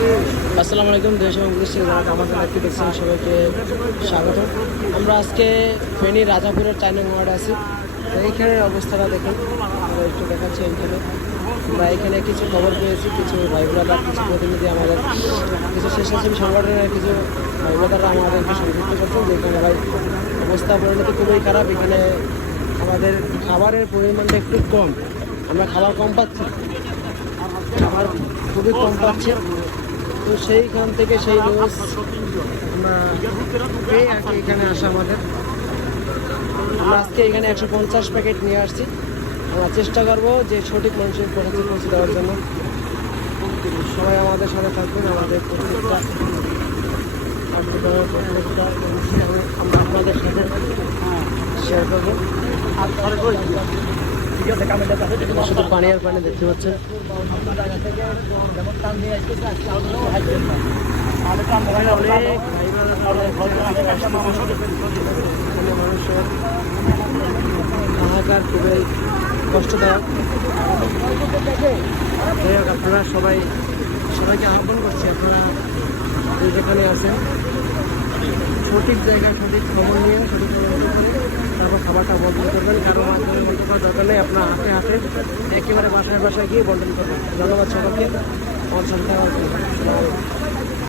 আসসালামু আলাইকুম। দেশ এবং বিদেশে যারা আমাদের লাইভটি দেখছেন সবাইকে স্বাগত। আমরা আজকে ফেনী রাজাপুরের 4 নং ওয়ার্ডে আছি। তো এইখানের অবস্থাটা দেখুন, আমরা একটু দেখাচ্ছি। এইখানে আমরা এখানে কিছু খবর পেয়েছি, কিছু ভাই ব্রাদার, কিছু প্রতিনিধি, আমাদের কিছু স্বেচ্ছাসেবী সংগঠনের কিছু ভাই ব্রাদাররা আমাদেরকে সংযুক্ত করছেন যে এখানে ভাই অবস্থা পরিণতি খুবই খারাপ। এখানে আমাদের খাবারের পরিমাণটা একটু কম, আমরা খাবার কম পাচ্ছি, খাবার খুবই কম পাচ্ছি। তো সেইখান থেকে সেই নিউজ আমরা পেয়ে আর কি এখানে আসা আমাদের। আমরা আজকে এখানে 150 প্যাকেট নিয়ে আসছি। আমরা চেষ্টা করবো যে সঠিক মানুষের কাছে পৌঁছে দেওয়ার জন্য। সবাই আমাদের সাথে থাকবেন, আমাদের প্রত্যেকটা আমরা আপনাদের সাথে শেয়ার করবো। শুধু পানি আর পানি দেখতে পাচ্ছেন। মানুষের হাহাকার খুবই কষ্টদায়ক। যাই হোক, আপনারা সবাইকে আহ্বান করছি, আপনারা যেখানে আছেন সঠিক জায়গায় সঠিক খবর নিয়ে সঠিক খবর করে তারপর খাবারটা বন্টন করবেন। কারো মাধ্যমে বন্টন করার দরকার নেই, আপনার হাতে হাতে একেবারে বাসায় বাসায় গিয়ে বন্টন করবেন। ধন্যবাদ সবাইকে। আমার সাথে